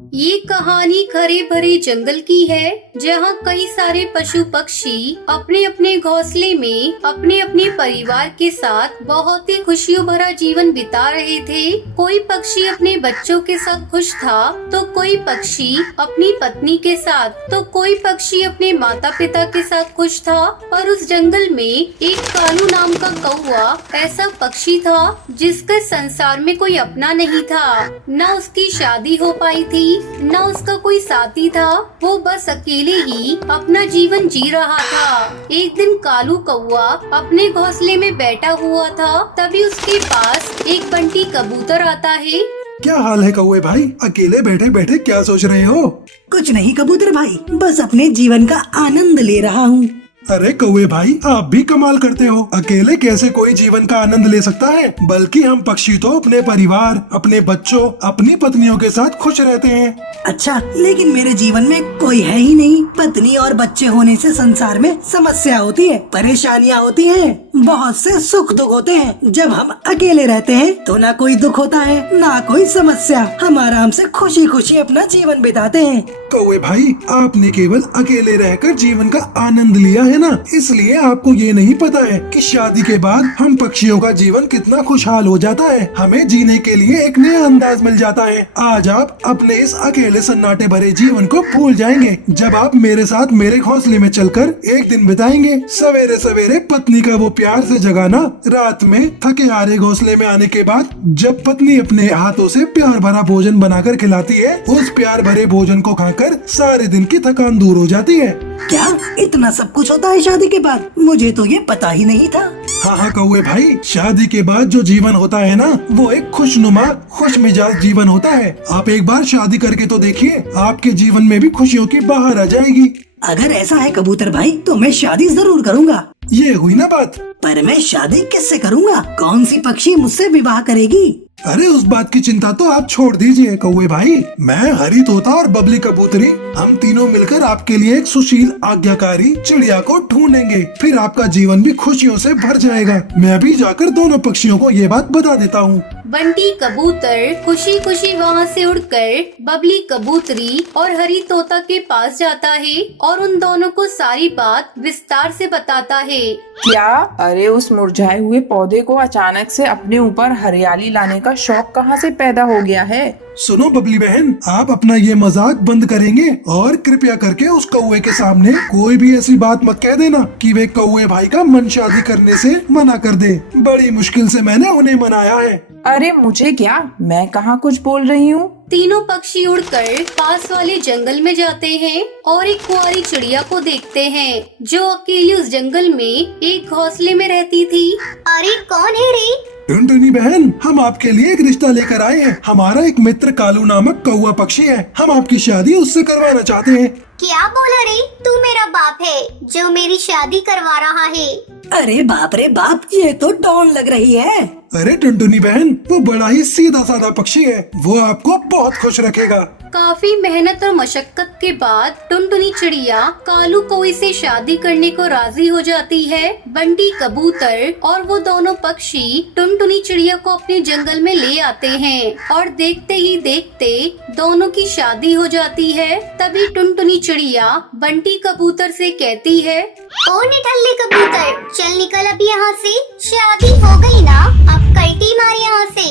ये कहानी हरे भरे जंगल की है, जहाँ कई सारे पशु पक्षी अपने अपने घोंसले में अपने अपने परिवार के साथ बहुत ही खुशियों भरा जीवन बिता रहे थे। कोई पक्षी अपने बच्चों के साथ खुश था, तो कोई पक्षी अपनी पत्नी के साथ, तो कोई पक्षी अपने माता पिता के साथ खुश था। पर उस जंगल में एक कालू नाम का कौवा ऐसा पक्षी था जिसके संसार में कोई अपना नहीं था। न उसकी शादी हो पाई थी, न उसका कोई साथी था। वो बस अकेले ही अपना जीवन जी रहा था। एक दिन कालू कौवा अपने घोंसले में बैठा हुआ था, तभी उसके पास एक बंटी कबूतर आता है। क्या हाल है कौवे भाई? अकेले बैठे बैठे क्या सोच रहे हो? कुछ नहीं कबूतर भाई, बस अपने जीवन का आनंद ले रहा हूँ। अरे कौवे भाई, आप भी कमाल करते हो। अकेले कैसे कोई जीवन का आनंद ले सकता है? बल्कि हम पक्षी तो अपने परिवार, अपने बच्चों, अपनी पत्नियों के साथ खुश रहते हैं। अच्छा, लेकिन मेरे जीवन में कोई है ही नहीं। पत्नी और बच्चे होने से संसार में समस्या होती है, परेशानियाँ होती हैं, बहुत से सुख दुख होते हैं। जब हम अकेले रहते हैं तो ना कोई दुख होता है, ना कोई समस्या। हम आराम से खुशी खुशी अपना जीवन बिताते हैं। कौवे भाई, आपने केवल अकेले रहकर जीवन का आनंद लिया है ना, इसलिए आपको ये नहीं पता है कि शादी के बाद हम पक्षियों का जीवन कितना खुशहाल हो जाता है। हमें जीने के लिए एक नया अंदाज मिल जाता है। आज आप अपने इस अकेले सन्नाटे भरे जीवन को भूल जाएंगे जब आप मेरे साथ मेरे घोंसले में चलकर एक दिन बिताएंगे। सवेरे सवेरे पत्नी का वो प्यार से जगाना, रात में थके हारे घोंसले में आने के बाद जब पत्नी अपने हाथों से प्यार भरा भोजन बनाकर खिलाती है, उस प्यार भरे भोजन को खाकर सारे दिन की थकान दूर हो जाती है। क्या इतना सब कुछ होता है शादी के बाद? मुझे तो ये पता ही नहीं था। हाँ कौवे भाई, शादी के बाद जो जीवन होता है ना, वो एक खुशनुमा, खुश मिजाज जीवन होता है। आप एक बार शादी करके तो देखिए, आपके जीवन में भी खुशियों की बहार आ जाएगी। अगर ऐसा है कबूतर भाई, तो मैं शादी जरूर करूँगा। ये हुई ना बात। पर मैं शादी किससे करूँगा? कौन सी पक्षी मुझसे विवाह करेगी? अरे उस बात की चिंता तो आप छोड़ दीजिए कौवे भाई। मैं हरी तोता और बबली कबूतरी, हम तीनों मिलकर आपके लिए एक सुशील आज्ञाकारी चिड़िया को ढूंढेंगे। फिर आपका जीवन भी खुशियों से भर जाएगा। मैं अभी जाकर दोनों पक्षियों को ये बात बता देता हूँ। बंटी कबूतर खुशी खुशी वहाँ से उड़कर बबली कबूतरी और हरी तोता के पास जाता है और उन दोनों को सारी बात विस्तार से बताता है। क्या? अरे उस मुरझाए हुए पौधे को अचानक से अपने ऊपर हरियाली लाने का शौक कहाँ से पैदा हो गया है? सुनो बबली बहन, आप अपना ये मजाक बंद करेंगे और कृपया करके उस कौवे के सामने कोई भी ऐसी बात मत कह देना कि वे कौवे भाई का मन शादी करने से मना कर दे। बड़ी मुश्किल से मैंने उन्हें मनाया है। अरे मुझे क्या, मैं कहाँ कुछ बोल रही हूँ। तीनों पक्षी उड़कर पास वाले जंगल में जाते हैं और एक कुंवारी चिड़िया को देखते हैं जो अकेली उस जंगल में एक घोंसले में रहती थी। अरे कौन है रे? टुनटुनी बहन, हम आपके लिए एक रिश्ता लेकर आए हैं। हमारा एक मित्र कालू नामक कौवा पक्षी है। हम आपकी शादी उससे करवाना चाहते हैं। क्या बोला रे? तू मेरा बाप है जो मेरी शादी करवा रहा है? अरे बाप रे बाप, ये तो डॉन लग रही है। अरे टुनटुनी बहन, वो बड़ा ही सीधा साधा पक्षी है, वो आपको बहुत खुश रखेगा। काफी मेहनत और मशक्कत के बाद टुनटुनी चिड़िया कालू कौवे से शादी करने को राजी हो जाती है। बंटी कबूतर और वो दोनों पक्षी टुनटुनी चिड़िया को अपने जंगल में ले आते हैं और देखते ही देखते दोनों की शादी हो जाती है। तभी टुनटुनी चिड़िया बंटी कबूतर से कहती है, ओ निठल्ले कबूतर, चल निकल अब यहाँ से। शादी हो गई ना, अब कल्टी मार यहाँ से।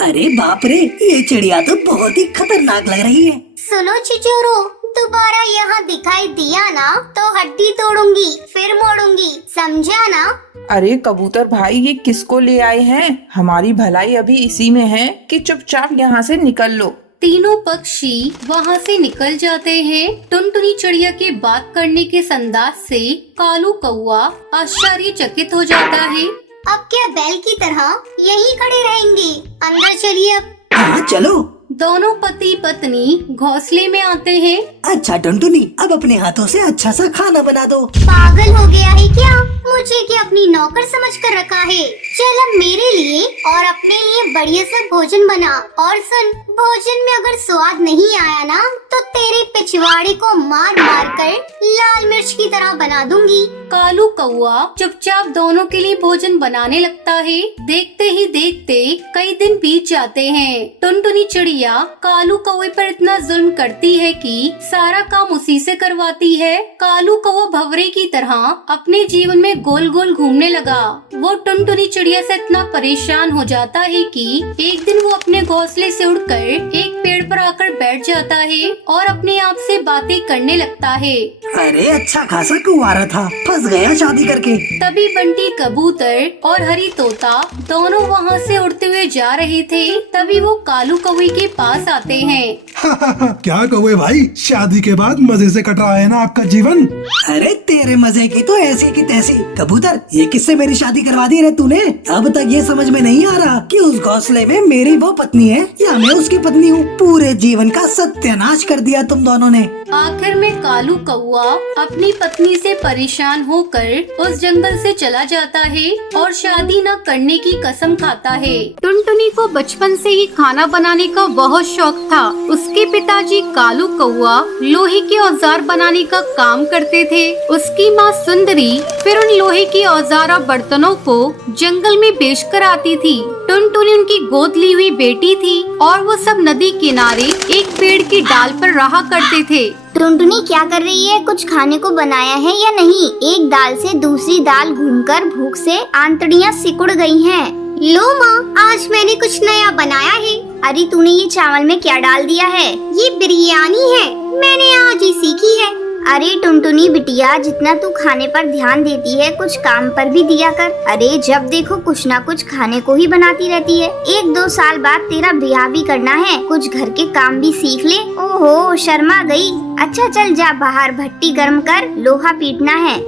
अरे बाप रे, ये चिड़िया तो बहुत ही खतरनाक लग रही है। सुनो चिचोरो, दोबारा यहाँ दिखाई दिया ना तो हड्डी तोड़ूंगी, फिर मोड़ूंगी, समझा ना? अरे कबूतर भाई, ये किसको ले आए हैं? हमारी भलाई अभी इसी में है कि चुपचाप यहाँ से निकल लो। तीनों पक्षी वहाँ से निकल जाते हैं। टुनटुनी चिड़िया के बात करने के अंदाज से कालू कौवा आश्चर्यचकित हो जाता है। अब क्या बैल की तरह यहीं खड़े रहेंगे? अंदर चलिए अब। हाँ चलो। दोनों पति पत्नी घोंसले में आते हैं। अच्छा टुनटुनी, अब अपने हाथों से अच्छा सा खाना बना दो। पागल हो गया है क्या? मुझे क्या अपनी नौकर समझ कर रखा है? चल अब मेरे लिए और अपने लिए बढ़िया सा भोजन बना। और सुन, भोजन में अगर स्वाद नहीं आया ना तो तेरे पिछवाड़े को मार मार कर लाल मिर्च की तरह बना दूंगी। कालू कौआ चुपचाप दोनों के लिए भोजन बनाने लगता है। देखते ही देखते कई दिन बीत जाते हैं। टुनटुनी चिड़िया कालू कौवे पर इतना जुल्म करती है कि सारा काम उसी से करवाती है। कालू कौवा भंवरे की तरह अपने जीवन में गोल गोल घूमने लगा। वो टुनटुनी चिड़िया से इतना परेशान हो जाता है कि एक दिन वो अपने घोंसले से उड़कर एक पेड़ पर आकर बैठ जाता है और अपने आप से बातें करने लगता है। अरे अच्छा खासा कुंवारा था, फंस गया शादी करके। तभी बंटी कबूतर और हरी तोता दोनों वहाँ से उड़ते हुए जा रहे थे। तभी वो कालू कौवे के पास आते हैं। क्या कौवे भाई, शादी के बाद मजे से कट रहा है ना आपका जीवन? अरे तेरे मजे की तो ऐसी की तैसी। कबूतर, ये किससे मेरी शादी करवा दी रे तूने? अब तक ये समझ में नहीं आ रहा कि उस घोंसले में मेरी वो पत्नी है या मैं उसकी पत्नी हूँ। पूरे जीवन का सत्यानाश कर दिया तुम दोनों ने। आखिर में कालू कौवा अपनी पत्नी से परेशान होकर उस जंगल से चला जाता है और शादी न करने की कसम खाता है। टुनटुनी को बचपन से ही खाना बनाने का बहुत शौक था। उसके पिताजी कालू कौवा लोहे के औजार बनाने का काम करते थे। उसकी माँ सुंदरी फिर उन लोहे के औजार और बर्तनों को जंगल में बेच कर आती थी। टुनटुनी उनकी गोद ली हुई बेटी थी और वो सब नदी किनारे एक पेड़ की डाल पर रहा करते थे। टुनटुनी क्या कर रही है? कुछ खाने को बनाया है या नहीं? एक दाल से दूसरी दाल घूमकर भूख से आंतड़ियाँ सिकुड़ गई हैं। लो माँ, आज मैंने कुछ नया बनाया है। अरे तूने ये चावल में क्या डाल दिया है? ये बिरयानी है, मैंने आज ही सीखी है। अरे टुनटुनी बिटिया, जितना तू खाने पर ध्यान देती है कुछ काम पर भी दिया कर। अरे जब देखो कुछ ना कुछ खाने को ही बनाती रहती है। 1-2 साल बाद तेरा ब्याह भी करना है, कुछ घर के काम भी सीख ले। ओहो, शर्मा गई। अच्छा चल जा बाहर भट्टी गर्म कर, लोहा पीटना है।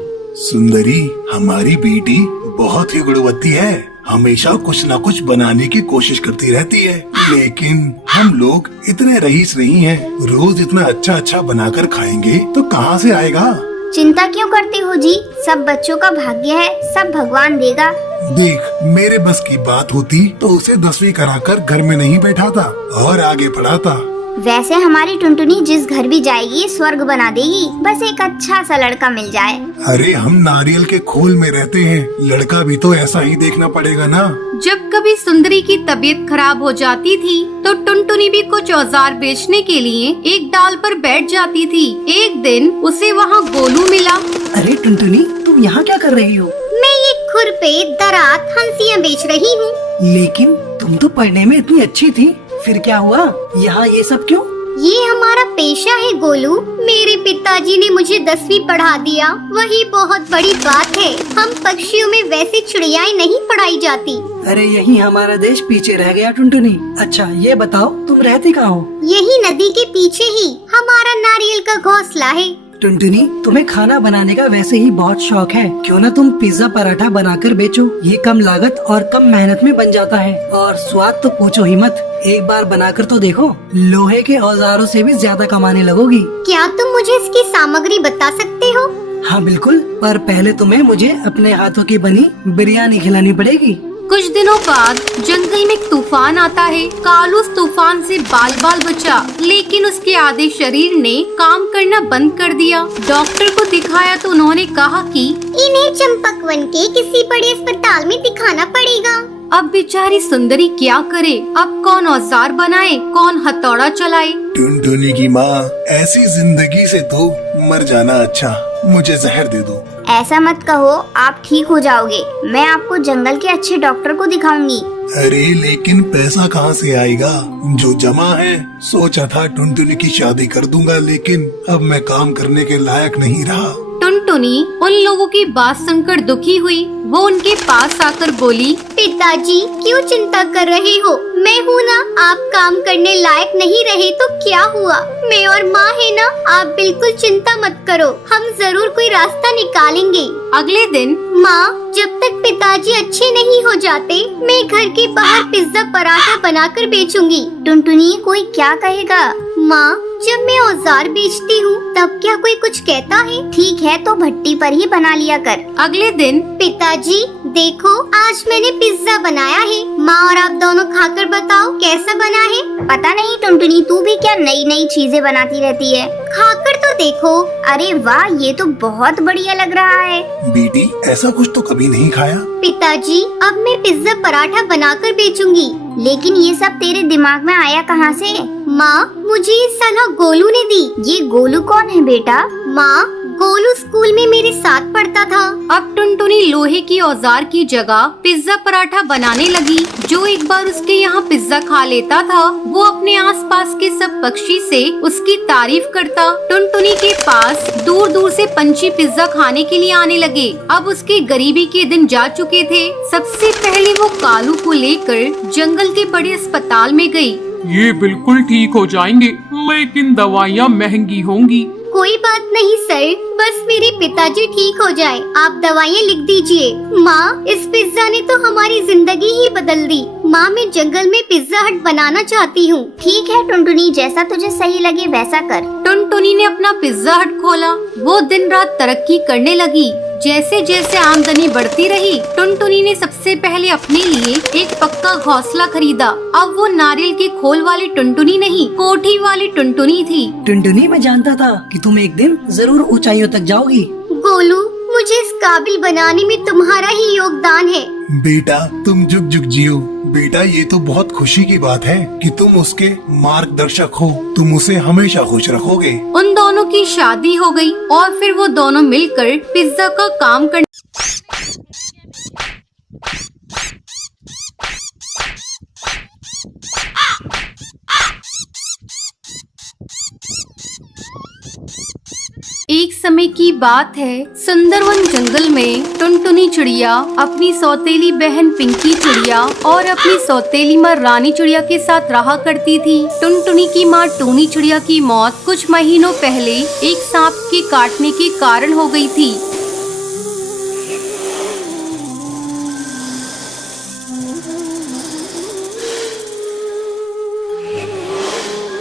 सुंदरी, हमारी बेटी बहुत ही गुणवत्ती है, हमेशा कुछ न कुछ बनाने की कोशिश करती रहती है। लेकिन हम लोग इतने रईस नहीं हैं, रोज इतना अच्छा अच्छा बनाकर खाएंगे तो कहाँ से आएगा? चिंता क्यों करते हो जी? सब बच्चों का भाग्य है, सब भगवान देगा। देख, मेरे बस की बात होती तो उसे 10वीं कराकर घर में नहीं बैठाता और आगे पढ़ाता। वैसे हमारी टुनटुनी जिस घर भी जाएगी स्वर्ग बना देगी, बस एक अच्छा सा लड़का मिल जाए। अरे हम नारियल के खोल में रहते हैं, लड़का भी तो ऐसा ही देखना पड़ेगा ना। जब कभी सुंदरी की तबीयत खराब हो जाती थी तो टुनटुनी भी कुछ औजार बेचने के लिए एक डाल पर बैठ जाती थी। एक दिन उसे वहाँ गोलू मिला। अरे टुनटुनी, तुम यहाँ क्या कर रही हो? मैं ये खुरपे दरात हंसियाँ बेच रही हूँ। लेकिन तुम तो पढ़ने में इतनी अच्छी थी, फिर क्या हुआ? यहाँ ये सब क्यों? ये हमारा पेशा है गोलू। मेरे पिताजी ने मुझे 10वीं पढ़ा दिया, वही बहुत बड़ी बात है। हम पक्षियों में वैसे चिड़ियाएं नहीं पढ़ाई जाती। अरे यही हमारा देश पीछे रह गया टुनटुनी। अच्छा ये बताओ, तुम रहती कहाँ हो? यही नदी के पीछे ही हमारा नारियल का घोंसला है। टुनटुनी, तुम्हें खाना बनाने का वैसे ही बहुत शौक है, क्यों ना तुम पिज्जा पराठा बनाकर बेचो। ये कम लागत और कम मेहनत में बन जाता है और स्वाद तो पूछो ही मत। एक बार बनाकर तो देखो, लोहे के औजारों से भी ज्यादा कमाने लगोगी। क्या तुम मुझे इसकी सामग्री बता सकते हो? हाँ बिल्कुल, पर पहले तुम्हें मुझे अपने हाथों की बनी बिरयानी खिलानी पड़ेगी। कुछ दिनों बाद जंगल में एक तूफान आता है। कालू उस तूफान से बाल बाल बचा, लेकिन उसके आधे शरीर ने काम करना बंद कर दिया। डॉक्टर को दिखाया तो उन्होंने कहा कि इन्हें चंपकवन के किसी बड़े अस्पताल में दिखाना पड़ेगा। अब बेचारी सुंदरी क्या करे? अब कौन औजार बनाए, कौन हथौड़ा चलाए? टुनटुनी की माँ, ऐसी जिंदगी से तो मर जाना अच्छा। मुझे जहर दे दो। ऐसा मत कहो, आप ठीक हो जाओगे। मैं आपको जंगल के अच्छे डॉक्टर को दिखाऊंगी। अरे लेकिन पैसा कहाँ से आएगा? जो जमा है, सोचा था टुनटुनी की शादी कर दूंगा, लेकिन अब मैं काम करने के लायक नहीं रहा। टुनटुनी उन लोगों की बात सुनकर दुखी हुई। वो उनके पास आकर बोली, पिताजी क्यों चिंता कर रहे हो? मैं हूँ ना, आप काम करने लायक नहीं रहे तो क्या हुआ? मैं और माँ है ना, आप बिल्कुल चिंता मत करो, हम जरूर कोई रास्ता निकालेंगे। अगले दिन माँ, जब तक पिताजी अच्छे नहीं हो जाते मैं घर के बाहर पिज्जा पराठा बनाकर बेचूंगी। टुनटुनी, कोई क्या कहेगा? माँ, जब मैं औजार बेचती हूँ तब क्या कोई कुछ कहता है? ठीक है तो भट्टी पर ही बना लिया कर। अगले दिन पिताजी, देखो आज मैंने पिज्जा बनाया है। माँ और आप दोनों खाकर बताओ कैसा बना है। पता नहीं टुनटुनी, तू भी क्या नई नई चीजें बनाती रहती है। खाकर तो देखो। अरे वाह, ये तो बहुत बढ़िया लग रहा है। बेटी, ऐसा कुछ तो कभी नहीं खाया। पिताजी, अब मैं पिज्जा पराठा बनाकर बेचूंगी। लेकिन ये सब तेरे दिमाग में आया कहाँ से? माँ, मुझे ये सलाह गोलू ने दी। ये गोलू कौन है बेटा? माँ, गोलू स्कूल में मेरे साथ पढ़ता था। अब टुनटुनी लोहे की औजार की जगह पिज्जा पराठा बनाने लगी। जो एक बार उसके यहाँ पिज्जा खा लेता था, वो अपने आसपास के सब पक्षी से उसकी तारीफ करता। टुनटुनी के पास दूर दूर से पंछी पिज्जा खाने के लिए आने लगे। अब उसके गरीबी के दिन जा चुके थे। सबसे पहले वो कालू को लेकर जंगल के बड़े अस्पताल में गई। ये बिल्कुल ठीक हो जाएंगे, लेकिन दवाइयाँ महंगी होंगी। कोई बात नहीं सर, बस मेरे पिताजी ठीक हो जाए। आप दवाइयाँ लिख दीजिए। माँ, इस पिज्जा ने तो हमारी जिंदगी ही बदल दी। माँ, मैं जंगल में पिज्जा हट बनाना चाहती हूँ। ठीक है टुनटुनी, जैसा तुझे सही लगे वैसा कर। टुनटुनी ने अपना पिज्जा हट खोला। वो दिन रात तरक्की करने लगी। जैसे जैसे आमदनी बढ़ती रही, टुनटुनी ने सबसे पहले अपने लिए एक पक्का घोंसला खरीदा। अब वो नारियल के खोल वाली टुनटुनी नहीं, कोठी वाली टुनटुनी थी। टुनटुनी, मैं जानता था कि तुम एक दिन जरूर ऊंचाइयों तक जाओगी। गोलू, मुझे इस काबिल बनाने में तुम्हारा ही योगदान है। बेटा, तुम जुग जुग जियो। बेटा, ये तो बहुत खुशी की बात है कि तुम उसके मार्गदर्शक हो। तुम उसे हमेशा खुश रखोगे। उन दोनों की शादी हो गई और फिर वो दोनों मिलकर पिज्जा का काम करने एक समय की बात है। सुंदरवन जंगल में टुनटुनी चिड़िया अपनी सौतेली बहन पिंकी चिड़िया और अपनी सौतेली माँ रानी चिड़िया के साथ रहा करती थी। टुनटुनी की माँ टूनी चिड़िया की मौत कुछ महीनों पहले एक सांप के काटने के कारण हो गई थी।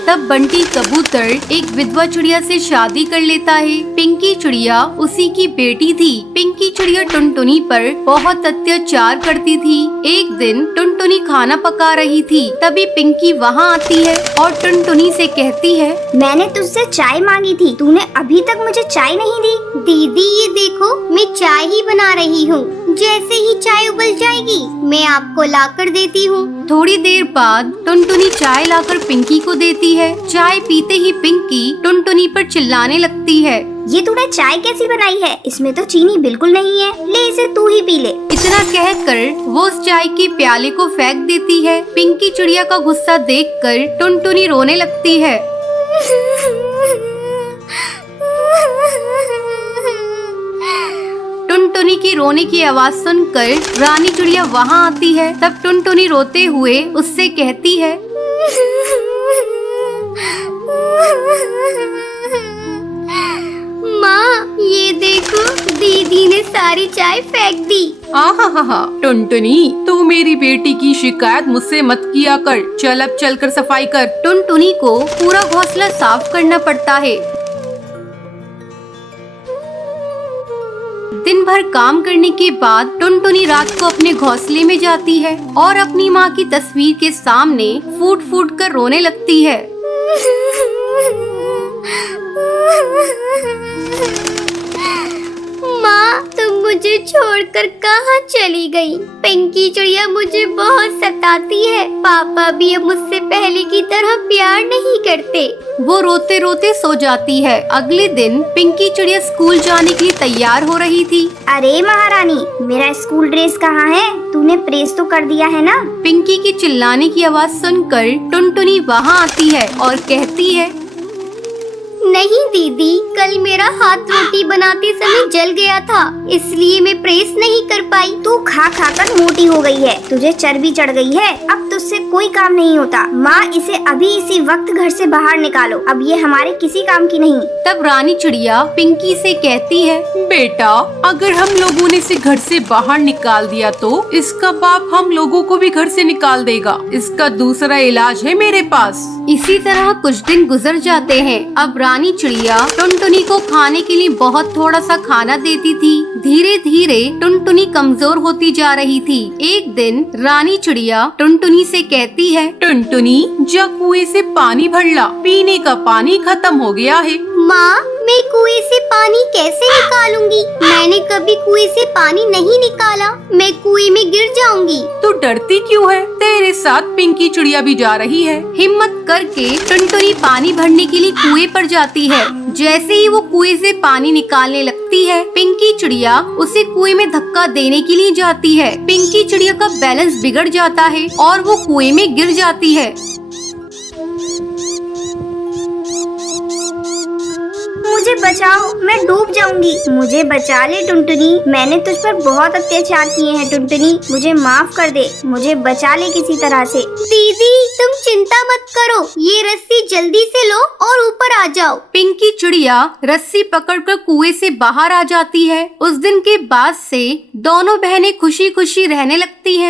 तब बंटी कबूतर एक विधवा चिड़िया से शादी कर लेता है। पिंकी चिड़िया उसी की बेटी थी। पिंकी चिड़िया टुनटुनी पर बहुत अत्याचार करती थी। एक दिन टुनटुनी खाना पका रही थी, तभी पिंकी वहाँ आती है और टुनटुनी से कहती है, मैंने तुझसे चाय मांगी थी, तूने अभी तक मुझे चाय नहीं दी। दीदी, ये देखो, मैं चाय ही बना रही हूँ। जैसे ही चाय उबल जाएगी, मैं आपको लाकर देती हूँ। थोड़ी देर बाद टुनटुनी चाय लाकर पिंकी को देती है। चाय पीते ही पिंकी टुनटुनी पर चिल्लाने लगती है, ये तूने चाय कैसी बनाई है? इसमें तो चीनी बिल्कुल नहीं है। ले, इसे तू ही पी ले। इतना कहकर वो उस चाय के प्याले को फेंक देती है। पिंकी चिड़िया का गुस्सा देखकर टुनटुनी रोने लगती है। टुनटुनी की रोने की आवाज सुनकर रानी चिड़िया वहाँ आती है। तब टुनटुनी रोते हुए उससे कहती है, माँ, ये देखो, दीदी ने सारी चाय फेंक दी। आहा, टुनटुनी, तू मेरी बेटी की शिकायत मुझसे मत किया कर। चल अब चलकर सफाई कर। टुनटुनी को पूरा घोंसला साफ करना पड़ता है। दिन भर काम करने के बाद टुनटुनी रात को अपने घोंसले में जाती है और अपनी माँ की तस्वीर के सामने फूट फूट कर रोने लगती है। माँ, तुम मुझे छोड़कर कहाँ चली गई? पिंकी चिड़िया मुझे बहुत सताती है। पापा भी अब मुझसे पहले की तरह प्यार नहीं करते। वो रोते रोते सो जाती है। अगले दिन पिंकी चिड़िया स्कूल जाने के लिए तैयार हो रही थी। अरे महारानी, मेरा स्कूल ड्रेस कहाँ है? तूने प्रेस तो कर दिया है ना? पिंकी की चिल्लाने की आवाज सुनकर टुनटुनी वहाँ आती है और कहती है, नहीं दीदी, कल मेरा हाथ रोटी बनाते समय जल गया था, इसलिए मैं प्रेस नहीं कर पाई। तू खा खा कर मोटी हो गई है, तुझे चर्बी चढ़ गई है। अब तुझसे कोई काम नहीं होता। माँ, इसे अभी इसी वक्त घर से बाहर निकालो। अब ये हमारे किसी काम की नहीं। तब रानी चिड़िया पिंकी से कहती है, बेटा, अगर हम लोगों ने इसे घर से बाहर निकाल दिया तो इसका बाप हम लोगों को भी घर से निकाल देगा। इसका दूसरा इलाज है मेरे पास। इसी तरह कुछ दिन गुजर जाते हैं। अब रानी चिड़िया टुनटुनी को खाने के लिए बहुत थोड़ा सा खाना देती थी। धीरे धीरे टुनटुनी कमजोर होती जा रही थी। एक दिन रानी चिड़िया टुनटुनी से कहती है, टुनटुनी जा कुएं से पानी भर ला, पीने का पानी खत्म हो गया है। माँ, मैं कुएं से पानी कैसे निकालूंगी? मैंने कभी कुएं से पानी नहीं निकाला, मैं कुएं में गिर जाऊंगी। तू डरती क्यों है? तेरे साथ पिंकी चिड़िया भी जा रही है। हिम्मत करके टुनटुनी पानी भरने के लिए कुएं पर जाती है। जैसे ही वो कुएं से पानी निकालने लगती है, पिंकी चिड़िया उसे कुएं में धक्का देने के लिए जाती है। पिंकी चिड़िया का बैलेंस बिगड़ जाता है और वो कुएं में गिर जाती है। मुझे बचाओ, मैं डूब जाऊंगी। मुझे बचा ले टुनटुनी, मैंने तुझ पर बहुत अत्याचार किए हैं टुनटुनी, मुझे माफ कर दे, मुझे बचा ले किसी तरह से। दीदी तुम चिंता मत करो, ये रस्सी जल्दी से लो और ऊपर आ जाओ। पिंकी चिड़िया रस्सी पकड़कर कुएं से बाहर आ जाती है। उस दिन के बाद से दोनों बहनें खुशी खुशी रहने लगती हैं।